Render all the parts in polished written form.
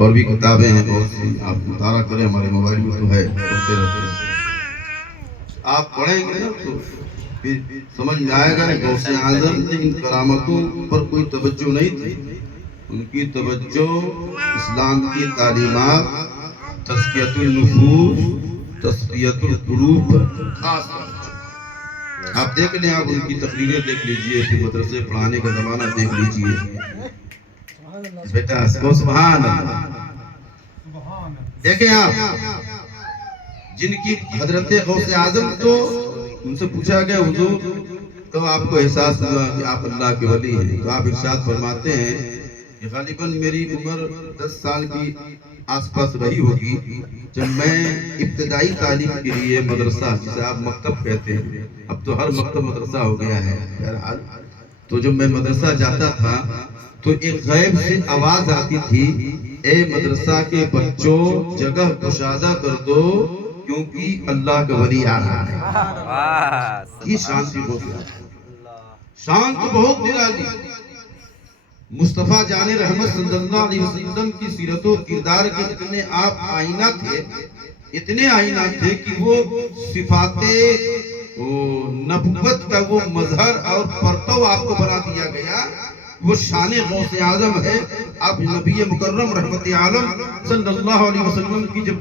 اور بھی کتابیں ہیں بہت سی، آپ مطالعہ کریں، ہمارے موبائل میں تو ہے، پڑھتے رہتے ہیں۔ آپ پڑھیں گے نا تو پھر سمجھ میں آئے گا کہ غوث اعظم نے ان کرامتوں پر کوئی توجہ نہیں تھی، ان کی توجہ اسلام کی تعلیمات، تزکیۃ النفوس، تزکیۃ القلوب پر خاص توجہ۔ آپ دیکھ لیں، آپ ان کی تقریریں دیکھ لیجئے، پھر مدرسے پڑھانے کا زمانہ دیکھ لیجئے بیٹا، سبحان اللہ۔ دیکھیں آپ، جن کی حضرت غوث اعظم، تو ان سے پوچھا گیا حضور تو آپ کو احساس ہوا کہ آپ اللہ کے ولی ہیں؟ تو آپ ارشاد فرماتے ہیں کہ غالباً میری عمر 10 سال کی آس پاس رہی ہوگی جب میں ابتدائی تعلیم کے لیے مدرسہ، جسے آپ مکتب کہتے ہیں، اب تو ہر مکتب مدرسہ ہو گیا ہے بہرحال، تو جب میں مدرسہ جاتا تھا تو ایک غیب سے آواز آتی تھی، اے مدرسہ کے بچوں جگہ کشادہ کر دو کیونکہ اللہ کا ولی آ رہا ہے۔ یہ شان تھی بہت زیادہ، شان تو بہت نرالی۔ مصطفیٰ جان رحمت صلی اللہ علیہ وسلم کی سیرت و کردار کے اتنے آپ آئینہ تھے، اتنے آئینہ تھے کہ وہ صفات نبوت کا وہ مظہر اور پرتو آپ کو بنا دیا گیا۔ وہ شان غوث اعظم ہے۔ آپ نبی مکرم رحمت عالم صلی اللہ علیہ وسلم کی جب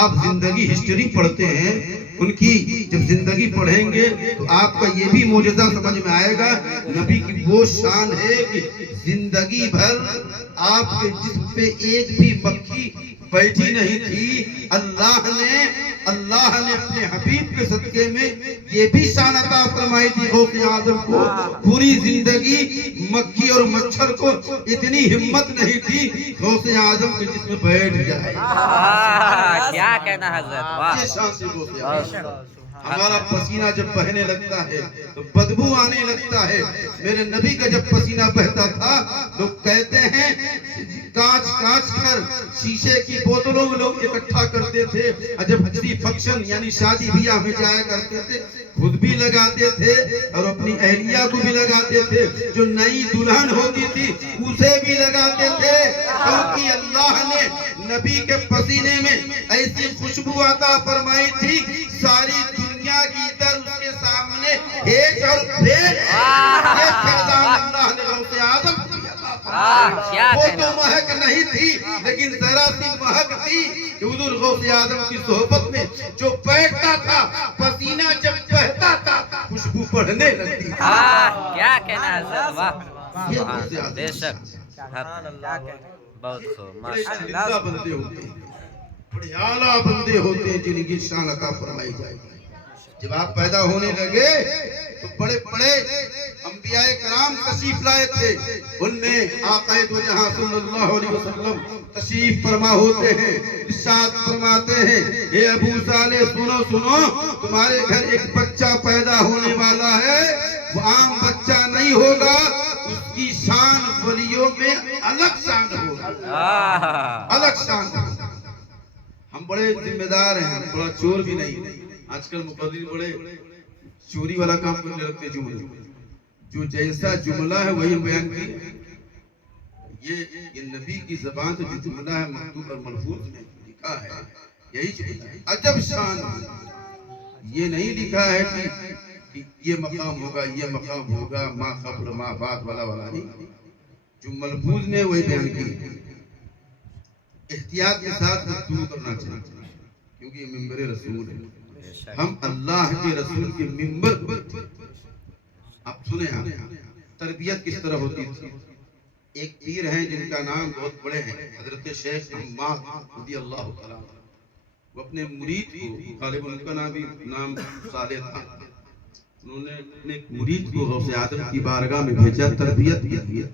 آپ زندگی ہسٹری پڑھتے ہیں، ان کی جب زندگی پڑھیں گے تو آپ کا یہ بھی معجزہ سمجھ میں آئے گا۔ نبی کی وہ شان ہے کہ زندگی بھر آپ کے جسم پہ ایک بھی مکھی بیٹھی نہیں تھی۔ اللہ نے اپنے حبیب کے صدقے میں یہ بھی شان عطا فرمائی تھی غوث اعظم کو، پوری زندگی مکھی اور مچھر کو اتنی ہمت نہیں تھی غوث اعظم کے جسم بیٹھ جائے۔ کیا کہنا حضرت، یہ شان تھی غوث اعظم۔ ہمارا پسینہ جب بہنے لگتا ہے تو بدبو آنے لگتا ہے۔ میرے نبی کا جب پسینہ بہتا تھا لوگ کہتے ہیں کانچ کر شیشے کی بوتلوں میں لوگ اکٹھا کرتے تھے، اور جب کسی فنکشن یعنی شادی بیاہ میں جایا کرتے تھے خود بھی لگاتے تھے اور اپنی اہلیہ کو بھی لگاتے تھے، جو نئی دلہن ہوتی تھی اسے بھی لگاتے تھے، کیونکہ اللہ نے نبی کے پسینے میں ایسی خوشبو عطا فرمائی تھی، ساری دنیا کی در اس کے سامنے ہیچ اور پھیر۔ یہ فیضان اللہ نے غوث اعظم کو عطا، وہ تو مہک نہیں تھی لیکن ذرا سی مہک تھی کہ حضور غوث اعظم کی صحبت میں جو بیٹھتا تھا، پسینہ جب بہتا تھا خوشبو بڑھنے لگتی تھی۔ کیا کہنا حضرت، واہ، بے شک، بہت خوب، ماشاءاللہ۔ بندے ہوتے ہیں، بڑے اعلیٰ بندے ہوتے ہیں جن کی شان عطا فرمائی جائے گی۔ جب آپ پیدا ہونے لگے تو بڑے بڑے انبیاء کرام تشریف لائے تھے، ان میں آقا دو جہاں صلی اللہ علیہ وسلم تشریف فرما ہوتے ہیں، ارشاد فرماتے ہیں، اے ابو صالح سنو، تمہارے گھر ایک بچہ پیدا ہونے والا ہے، وہ عام بچہ نہیں ہوگا، اس کی شان ولیوں میں الگ شان ہوگا، الگ شان ہوگا۔ ہم بڑے ذمہ دار ہیں، ہم بڑا چور بھی نہیں۔ آج کل مقرر بڑے چوری والا کام کرنے لگتے، جملے جو جیسا جملہ ہے وہی بیان کی۔ یہ نبی کی زبان سے جو جملہ ہے مکتوب اور ملفوظ میں لکھا ہے یہی جملہ ہے۔ عجب شان، یہ نہیں لکھا ہے کہ یہ مقام ہوگا، یہ مقام ہوگا، ما قبل ما بعد والا نہیں، جو ملفوظ میں وہی بیان کی۔ احتیاط کے ساتھ مکتوب کرنا چاہیے کیونکہ یہ منبر رسول ہے، ہم اللہ کے رسول کے منبر پر۔ اب سنیں آپ تربیت کس طرح ہوتی تھی۔ ایک پیر ہیں جن کا نام بہت بڑے ہیں، حضرت شیخ حماد رضی اللہ تعالیٰ، وہ اپنے مرید کو، غالباً ان کا نام صالح تھا، انہوں نے اپنے مرید کو غوث اعظم کی بارگاہ میں بھیجا تربیت کے لیے۔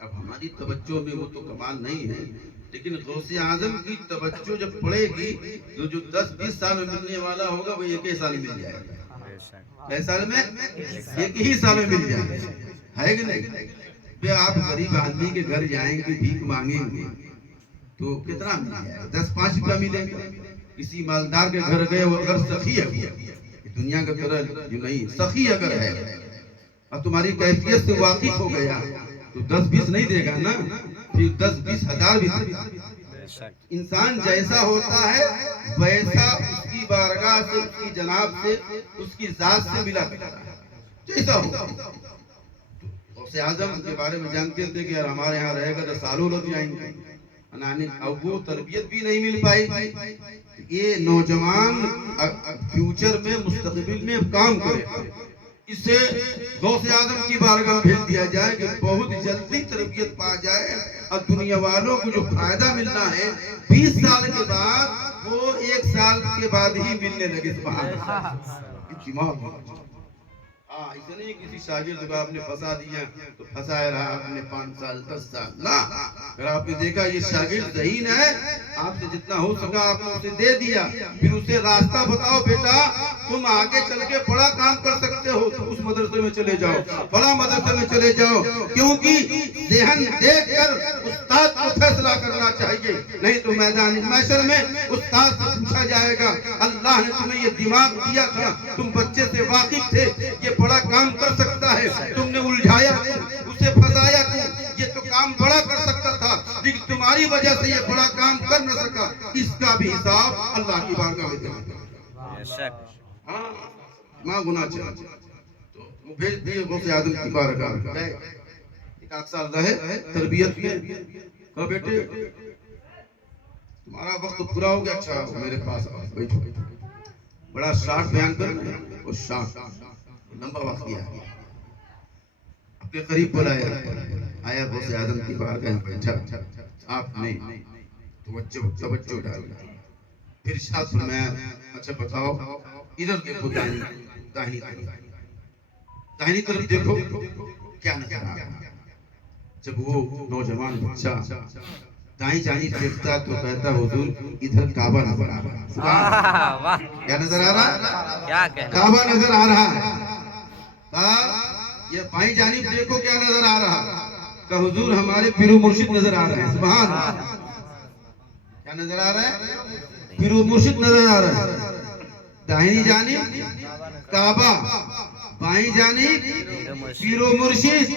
اب ہماری توجہ میں وہ تو کمال نہیں ہے، لیکن غوث اعظم کی توجہ جب پڑے گی تو جو 10-20 سال میں ملنے والا ہوگا وہ ایک ہی سال میں مل جائے گا۔ ایک سال میں ایک ہی سال میں مل جائے گا، ہے کہ نہیں؟ پھر آپ غریب آدمی کے گھر جائیں گے، بھیک مانگیں گے تو کتنا مل جائے گا؟ 10-5 روپیہ ملے گا۔ کسی مالدار کے گھر گئے، وہ اگر سخی ہے، دنیا کا طرح جو نہیں، سخی اگر ہے اور تمہاری کیفیت سے واقف ہو گیا تو 10-20 نہیں دے گا نا، پھر 10-20 ہزار بھی دے گا۔ انسان جیسا ہوتا ہے ویسا اس کی بارگاہ سے، اس کی جناب سے، اس کی ذات سے ملا کرتا ہے، جیسا ہوتا ہے۔ غوث اعظم کے بارے میں جانتے تھے کہ یار ہمارے ہاں رہے گا تو سالوں لگ جائیں گے، اب وہ تربیت بھی نہیں مل پائی۔ یہ نوجوان فیوچر میں، مستقبل میں کام کرے، اسے غوث اعظم کی بارگاہ بھیج دیا جائے کہ بہت جلدی تربیت پا جائے، اور دنیا والوں کو جو فائدہ ملنا ہے 20 سال کے بعد وہ 1 سال کے بعد ہی ملنے لگے۔ سبحان اللہ۔ اس نہیں کسی شاگرد کو آپ نے پھنسا دیا تو پھنسائے رہا آپ نے 5 سال 10 سال، نہ، اگر آپ نے دیکھا یہ شاگرد ذہین ہے، آپ سے جتنا ہو سکا آپ نے اسے دے دیا، پھر اسے راستہ بتاؤ، بیٹا تم آگے چل کے بڑا کام کر سکتے ہو، تم اس مدرسے میں چلے جاؤ، بڑا مدرسے میں چلے جاؤ، کیونکہ ذہن دیکھ کر استاد کو فیصلہ کرنا چاہیے، نہیں تو میدان محشر میں استاد سے پوچھا جائے گا اللہ نے تمہیں یہ دماغ دیا تھا، تم بچے سے واقف تھے، یہ بڑا کام کر سکتا ہے، تم نے الجھایا کیوں، اسے پھنسایا کیوں، یہ تو کام بڑا کر سکتا تھا لیکن تمہاری وجہ سے یہ بڑا کام کر نہ سکا، اس کا بھی حساب اللہ کی بارگاہ میں دیں گے۔ ہاں ماں گناہ چاہتے تو وہ بھیج دیے غوث اعظم کی بارگاہ میں، ایک 8 سال رہے، تربیت کی، کہا بیٹے تمہارا وقت پورا ہو گیا، اچھا میرے پاس بیٹھو، بڑا شارٹ بیان کرنا ہے، وہ شارٹ لمبا وقت دیا، اپنے قریب بلایا، آیا غوث اعظم کی بارگاہ میں بیٹھا، آپ نے توجہ ڈالی، پھر ارشاد فرمایا اچھا بتاؤ ادھر دیکھو، داہنی طرف دیکھو کیا نظر آ رہا۔ جب وہ نوجوان بچہ دائیں جانب دیکھتا تو کہتا حضور ادھر کعبہ نظر آ رہا ہے۔ کیا نظر آ رہا؟ کعبہ نظر آ رہا ہے۔ یہ بائیں جانب دیکھو کیا نظر آ رہا؟ کہ حضور ہمارے پیر و مرشد نظر آ رہے ہیں۔ سبحان اللہ۔ کیا نظر آ رہا ہے؟ پیر و مرشد نظر آ رہا ہے۔ دائیں جانب کعبہ، بائیں جانب پیر و مرشد۔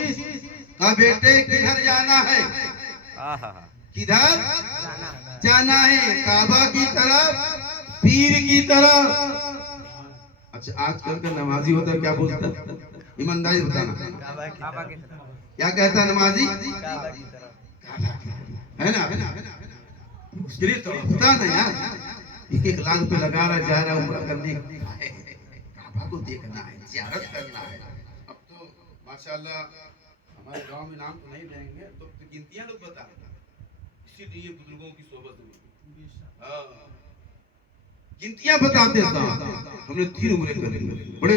کہا بیٹے کدھر جانا ہے؟ کدھر جانا ہے؟ کعبہ کی طرف، پیر کی طرف۔ اچھا آج کل کا نمازی ہوتا ہے کیا بولتا ہے؟ ایمانداری بتانا، کیا کہتا ہے نمازی؟ ہے نا؟ اس کے لیے تو ہوتا نا یار، 1 لاکھ روپے لگا رہا جا رہا عمرہ کرنے، کعبہ کو دیکھنا ہے، زیارت کرنا ہے۔ اب تو ماشاءاللہ ہمارے گاؤں میں نام تو نہیں لیں گے تو گنتیاں لوگ بتا، اسی لیے بزرگوں کی صحبت ہوئی، گنتیاں بتاتے ہیں، ہم نے 3 عمرے کر لی، بڑے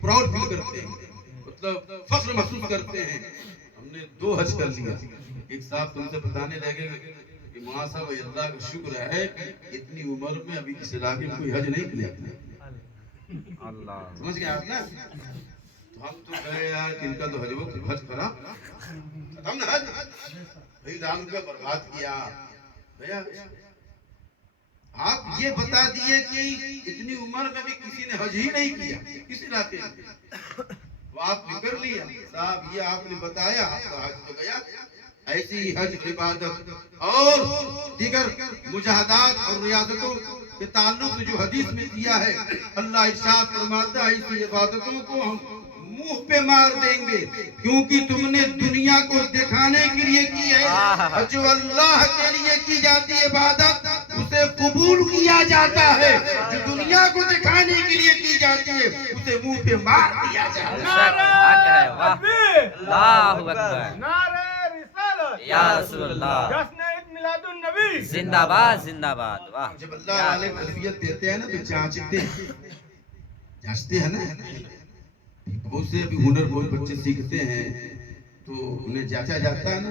پراؤڈ فیل کرتے ہیں، مطلب فخر محسوس کرتے ہیں، ہم نے 2 حج کر لیا۔ ایک صاحب تم سے بتانے لگے کہ ماں صاحب اللہ کا شکر ہے کہ اتنی عمر میں ابھی اس علاقے میں کوئی حج نہیں کیا، سمجھ گئے آپ نا؟ تو ہم تو گئے یار ان کا تو حج کرا، ہم نے حج بھائی لاکھ روپیہ برباد کیا۔ آپ یہ بتا دیئے کہ اتنی عمر میں بھی کسی نے حج ہی نہیں کیا کس علاقے میں، تو آپ نے کر لیا صاحب، یہ آپ نے بتایا آپ کا حج تو گیا۔ ایسی حج عبادت اور دیگر مجاہدات اور ریاضتوں کے تعلق جو حدیث میں دیا ہے، اللہ ارشاد فرماتا ہے اس عبادتوں کو ہم منہ پہ مار دیں گے، کیونکہ تم نے دنیا کو دکھانے کے لیے کی ہے، جو اللہ کے لیے کی جاتی عبادت اسے قبول کیا جاتا ہے، جو دنیا کو دکھانے کے لیے کی جاتی ہے اسے منہ پہ مار دیا جاتا ہے۔ اللہ اکبر، یا رسول اللہ، جشن عید میلاد النبی زندہ باد زندہ باد۔ واہ، جب اللہ والے تربیت دیتے ہیں نا تو جانچتے ہیں نا، بہت سے ابھی ہنر بہت بچے سیکھتے ہیں تو انہیں جانچا جاتا ہے نا،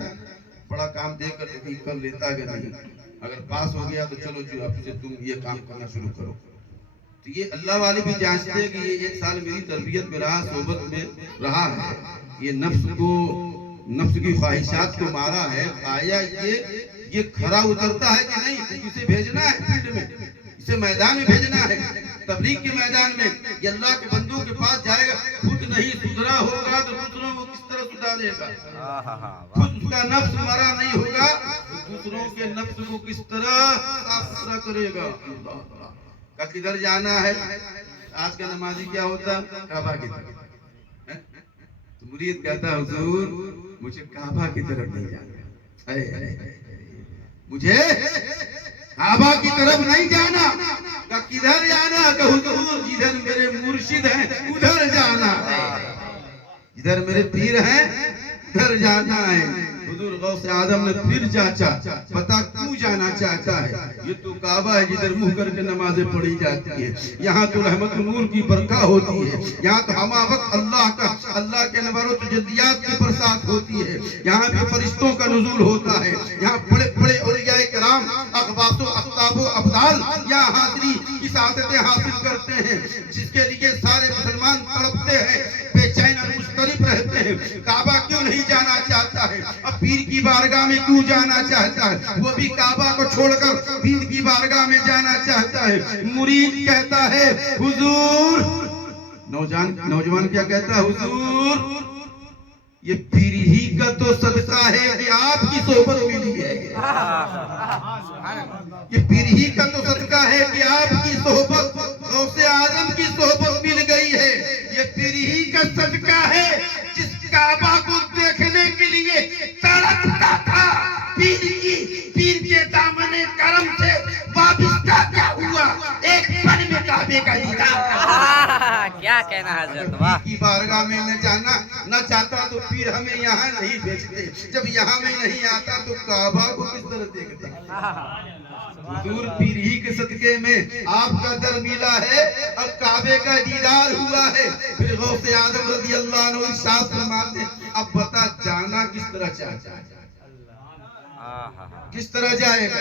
بڑا کام دے کر لیتا ہے نہیں، اگر پاس ہو گیا تو چلو جو اب سے تم یہ کام کرنا شروع کرو۔ تو یہ اللہ والے بھی جانچتے ہیں کہ یہ 1 سال میری تربیت میں رہا، صحبت میں رہا ہے، یہ نفس کی خواہشات کو مارا ہے، آیا یہ کھرا اترتا ہے کہ نہیں، اسے بھیجنا ہے فیلڈ میں، اسے میدان میں بھیجنا ہے، تبلیغ کے میدان میں. یہ اللہ کے بندوں کے پاس جائے گا، خود نہیں سدھرا ہوگا تو دوسروں کو کس طرح سدھارے گا؟ خود اس کا نفس مرا نہیں ہوگا تو دوسروں کے نفس کو کس طرح صاف ستھرا کرے گا؟ اللہ کا کدھر جانا ہے؟ آج کا نمازی کیا ہوتا؟ کعبہ کی طرف. تو مرید کہتا ہے حضور مجھے کعبہ کی طرف نہیں جانا، مجھے کعبہ کی طرف نہیں جانا. کہ کدھر جانا؟ کہ حضور جدھر میرے مرشد ہیں ادھر جانا ہے، جدھر میرے پیر ہیں ادھر جانا ہے. حضور غوث اعظم نے پھر جانچا، پتا کیوں جانا چاہتا ہے؟ یہ تو کعبہ ہے جدھر منہ کر کے نمازیں پڑھی جاتی ہیں، یہاں تو رحمت نور کی برکہ ہوتی ہے، یہاں تو ہمہ وقت اللہ کے انوار و تجلیات کی برسات ہوتی ہے، یہاں بھی فرشتوں کا نزول ہوتا ہے، یہاں بڑے بڑے اولیاء کرام اقباط و اقطاب و ابدال یہاں حاضری کی سعادتیں حاصل کرتے ہیں، جس کے لیے سارے مسلمان تڑپتے ہیں، بے چین اور مضطرب رہتے ہیں. کعبہ کیوں نہیں جانا چاہتا ہے؟ اب پیر کی بارگاہ میں کیوں جانا چاہتا ہے؟ وہ بھی کعبہ کو چھوڑ کر پیر کی بارگاہ میں جانا چاہتا ہے. مرید کہتا ہے حضور، نوجوان کیا کہتا ہے؟ حضور یہ پیر ہی کا تو صدقہ ہے کہ آپ کی صحبت ملی ہے، یہ پیر ہی کا تو صدقہ ہے کہ آپ کی صحبت، غوث اعظم کی صحبت مل گئی ہے. یہ پیر ہی کا صدقہ ہے جس کعبہ کو دیکھنے کے لیے تڑپتا تھا. پیر کے دامن کرم سے وابستہ کیا ہوا؟ ایک پل میں کعبے کا دیدار. کیا کہنا حضرت، واہ. کی بارگاہ میں نہ جانا نہ چاہتا تو پیر ہمیں یہاں نہیں بھیجتے، جب یہاں میں نہیں آتا تو کعبہ کو کس طرح دیکھتے؟ حضور پیر ہی کے صدقے میں آپ کا در ملا ہے اور کعبے کا دیدار ہوا ہے. پھر غوث اعظم رضی اللہ عنہ ارشاد فرماتے ہیں اب بتا جانا کس طرح چاہتا ہے، کس طرح جائے گا؟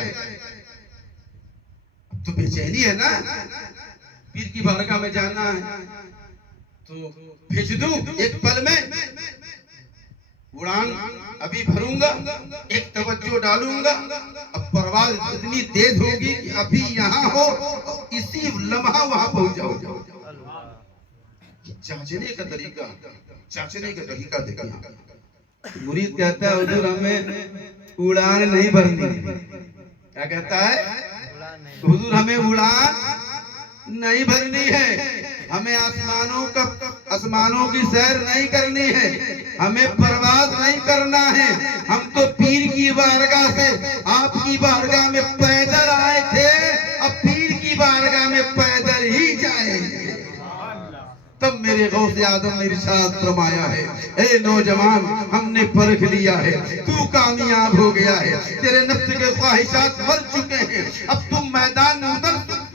تو بے چینی ہے نا، پیر کی بارگاہ میں جانا ہے تو بھیج دوں ایک پل میں، اڑان ابھی بھروں گا، ایک توجہ ڈالوں گا، اب پرواز اتنی تیز ہوگی کہ ابھی یہاں ہو اسی لمحہ وہاں پہنچ جاؤ. چاچنے کا طریقہ دیکھیں. مرید کہتا ہے حضور ہمیں اڑان نہیں بھرنی. کیا کہتا ہے؟ حضور ہمیں اڑان نہیں بھرنی ہے، ہمیں آسمانوں کی سیر نہیں کرنی ہے، ہمیں پرواز نہیں کرنا ہے. ہم تو پیر کی بارگاہ سے آپ کی بارگاہ میں پیدل آئے تھے، اب پیر کی بارگاہ میں پیدل ہی جائیں گے. تب میرے غوث اعظم نے ارشاد فرمایا ہے اے نوجوان ہم نے پرکھ لیا ہے، تو کامیاب ہو گیا ہے، تیرے نفس کے خواہشات مر چکے ہیں، اب تم میدان میں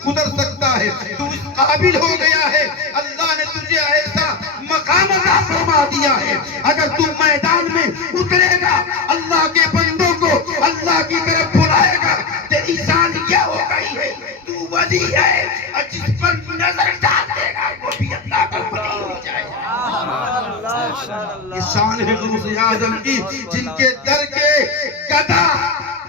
اتر سکتا ہے، تو اس قابل ہو گیا ہے. اللہ نے تجھے ایسا مقام عطا فرما دیا ہے، اگر تم میدان میں اترے گا اللہ کے بندوں کو اللہ کی طرف بلائے گا، تیری شان کیا ہو گئی ہے؟ تو ولی ہے، اور جس پر نظر ڈال دے گا وہ بھی اللہ کا ولی ہو جائے گا. یہ شان ہے غوث اعظم کی، جن کے در کے گدا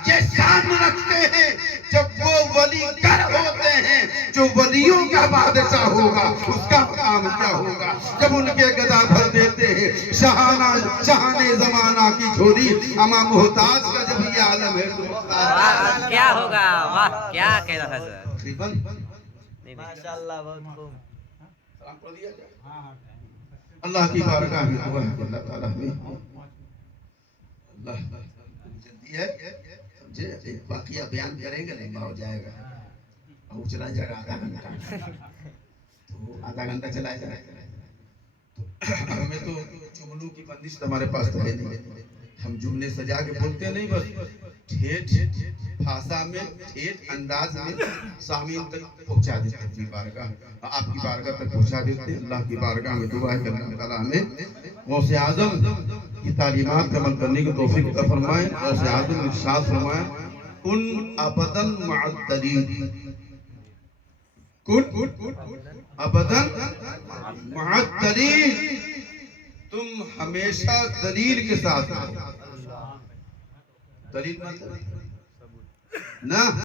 یہ شان رکھتے ہیں. جب وہ ولی گر ہوتے ہیں، جو ولیوں کا بادشاہ ہوگا اس کا مقام کیا ہوگا؟ جب ان کے گدا بھر دیتے ہیں شاہانے زمانہ کی جھولی اما محتاج کا جب یہ عالم ہے تو کیا ہوگا؟ واہ کیا کہنا حضرت. ماشاءاللہ بہت خوب. سلام پڑھ دیا جائے. اللہ کی بارگاہ میں دعا ہے کہ اللہ تعالیٰ ہمیں اللہ جلدی ہے سمجھے. ایک واقعہ بیان کریں گے لمبا ہو جائے گا اور چلا جائے گا آدھا گھنٹہ، تو آدھا گھنٹہ چلا جائے گا. تو ہمیں تو جملوں کی بندش ہمارے پاس تو ہے نہیں، ہم جملے سجا کے بولتے نہیں، بس ٹھیٹ بھاشا میں ٹھیٹ انداز میں سامعین تک پہنچا دیتے ہیں. اپنی بارگاہ آپ کی بارگاہ تک پہنچا دیتے ہیں. اللہ کی بارگاہ میں دعا ہے کہ اللہ تعالیٰ ہمیں غوث اعظم کی تعلیمات پر عمل کرنے کی توفیق عطا فرمائے. غوث اعظم نے ارشاد فرمایا کن ابداً مع الدلیل، کن ابداً مع الدلیل، تم ہمیشہ دلیل کے ساتھ ہو. دلیل مطلب نہ